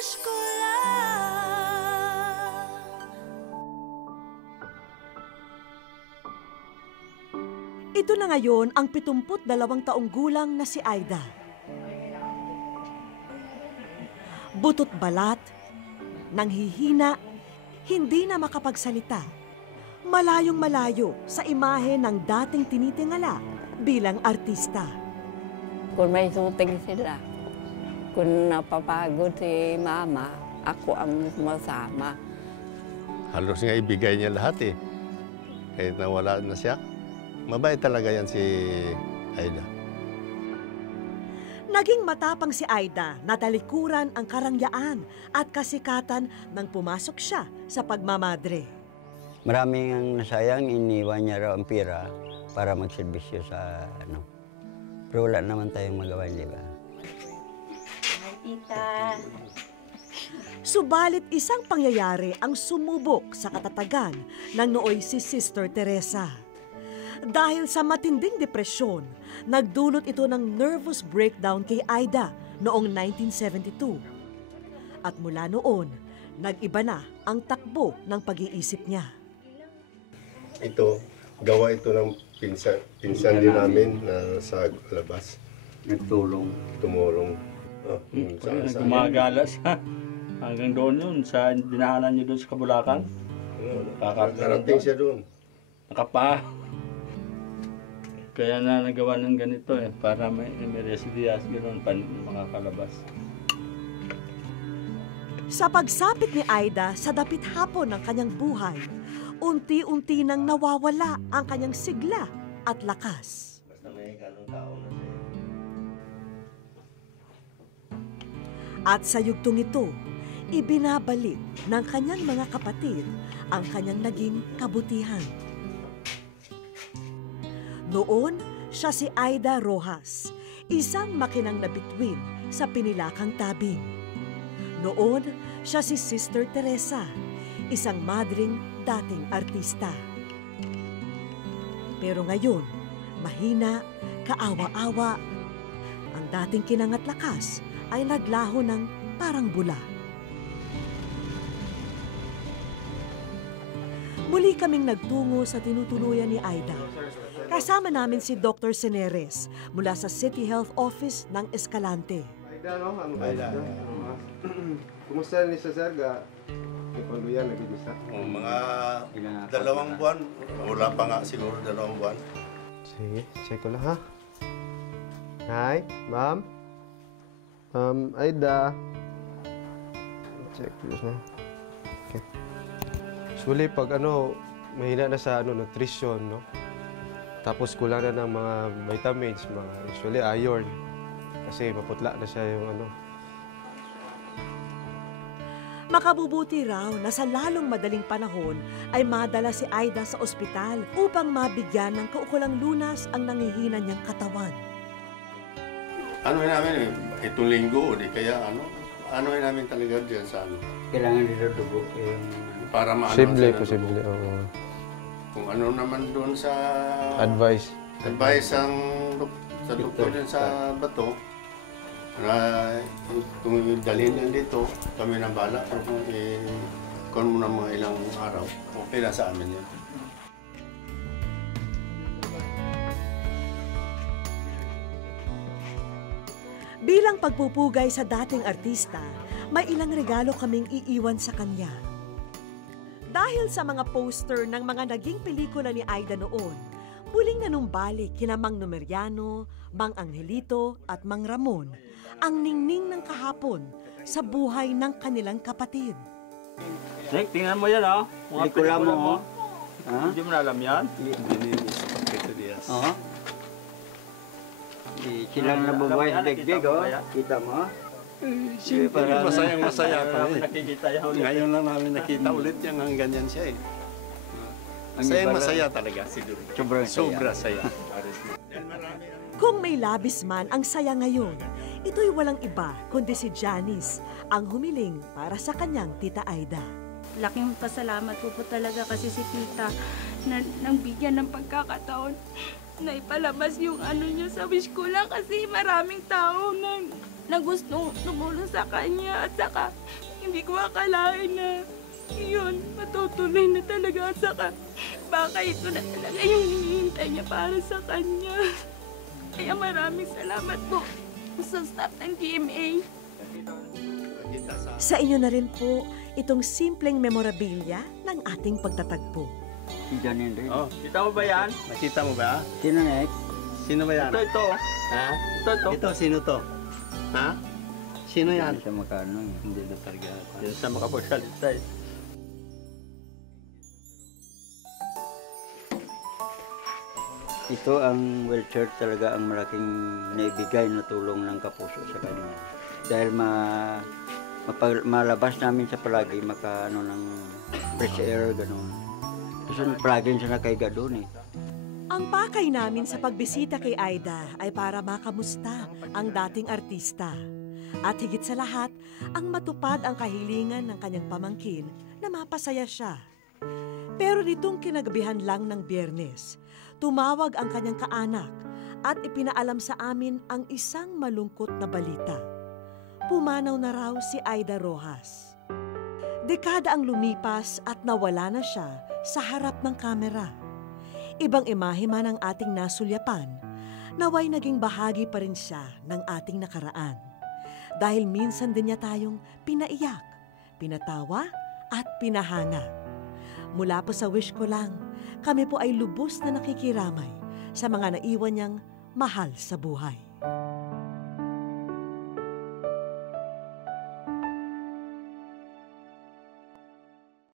wish ko lang. Ito na ngayon ang 72 taong gulang na si Aida. Butot balat, nanghihina, hindi na makapagsalita. Malayong malayo sa imahe ng dating tinitingala bilang artista. Kung may shooting sila, kung napapagod si mama, ako ang masama. Halos nga ibigay niya lahat eh. Kahit nawala na siya. Mabait talaga yan si Aida. Naging matapang si Aida na talikuran ang karangyaan at kasikatan nang pumasok siya sa pagmamadre. Maraming ang nasayang, iniwan niya raw ang pira para magserbisyo sa ano. Pero wala naman tayong magawa, di ba? Hi, tita. Subalit isang pangyayari ang sumubok sa katatagan ng nooy si Sister Teresa. Dahil sa matinding depresyon, nagdulot ito ng nervous breakdown kay Aida noong 1972. At mula noon, nag-iba na ang takbo ng pag-iisip niya. Ito, gawa ito ng pinsan din namin na sa labas. Nagtulong. Tumulong. Gumagala siya. Hanggang doon yun, sa dinaanan niyo doon sa Kabulakan. Nakarating siya doon. Nakapa. Kaya na nagawa ng ganito eh, para may residias gano'n pa makakalabas. Sa pagsapit ni Aida sa dapit hapon ng kanyang buhay, unti-unti nang nawawala ang kanyang sigla at lakas. At sa yugtong ito, ibinabalik ng kanyang mga kapatid ang kanyang naging kabutihan. Noon, siya si Aida Rojas, isang makinang na bituin sa pinilakang tabing. Noon, siya si Sister Teresa, isang madring dating artista. Pero ngayon, mahina, kaawa-awa, ang dating kinangat lakas ay naglaho ng parang bula. Muli kaming nagtungo sa tinutuluyan ni Aida. Kasama namin si Dr. Seneres mula sa City Health Office ng Escalante. Aida, no? Aida. Kumusta ni sa Serga? Ipaluyan, nag-ibisa? Mga 2 buwan. Wala pa nga siguro 2 buwan. Sige, check ko lang ha. Hi, ma'am. Aida. Check this na. Okay. Usually pag mahina na sa nutrition, no? Tapos kulang na ng mga vitamins, usually iron. Kasi maputla na siya yung Makabubuti raw na sa lalong madaling panahon ay madala si Aida sa ospital upang mabigyan ng kaukulang lunas ang nangihina niyang katawan. Namin itong linggo, di kaya namin talaga dyan sa Kailangan nila dugo yung... Para Posible, oo. Kung ano naman doon sa... Advice ang sa doktor dyan sa bato, na kung dalhin lang dito, kami na bala. Pero kung muna mga ilang araw, okay na sa amin yan. Bilang pagpupugay sa dating artista, may ilang regalo kaming iiwan sa kanya. Dahil sa mga poster ng mga naging pelikula ni Aida noon, muling nanumbalik kina Mang Numeriano, Mang Angelito at Mang Ramon ang ningning ng kahapon sa buhay ng kanilang kapatid. Nick, tingnan mo yan ha. Mga Pelikula mo. Hindi mo na alam yan? Oo. Silang nababahay sa degdeg, oh. Kita mo? Siyempre, masayang-masaya pa rin. Nakikita yan ulit. Ngayon lang namin nakita ulit yung ang ganyan siya eh. Masaya talaga siguro. Sobra saya. Kung may labis man ang saya ngayon, ito'y walang iba kundi si Janice, ang humiling para sa kanyang tita Aida. Laking pasalamat po talaga kasi si tita na nang bigyan ng pagkakataon na ipalabas yung niya sa wish ko lang kasi maraming tao na na gustong tumulong sa kanya at saka hindi ko akalain na yun, matutuloy na talaga at saka baka ito na talaga yung hinihintay niya para sa kanya. Kaya maraming salamat po sa staff ng GMA. Sa inyo na rin po itong simpleng memorabilia ng ating pagtatagpo. Si Janin rin. Oh, kita mo ba yan? Nakita mo ba? Sino na Sino ba yan? Ito. Ha? Ito. Ito, sino to? Ha? Sino yan? Hindi siya makano. Hindi na talaga. Yan sa makaposyalista eh. Ito ang wheelchair talaga ang malaking naibigay na tulong ng Kapuso sa kanya. Dahil malabas namin sa palagi, maka ng fresh air, gano'n. Kasi palagi siya nakaiga doon eh. Ang pakay namin sa pagbisita kay Aida ay para makamusta ang dating artista. At higit sa lahat, ang matupad ang kahilingan ng kanyang pamangkin na mapasaya siya. Pero nitong kinagabihan lang ng Biyernes, tumawag ang kanyang kaanak at ipinaalam sa amin ang isang malungkot na balita. Pumanaw na raw si Aida Rojas. Dekada ang lumipas at nawala na siya sa harap ng kamera. Ibang imahe man ang ating nasulyapan, naway naging bahagi pa rin siya ng ating nakaraan. Dahil minsan din niya tayong pinaiyak, pinatawa at pinahanga. Mula po sa wish ko lang, kami po ay lubos na nakikiramay sa mga naiwan niyang mahal sa buhay.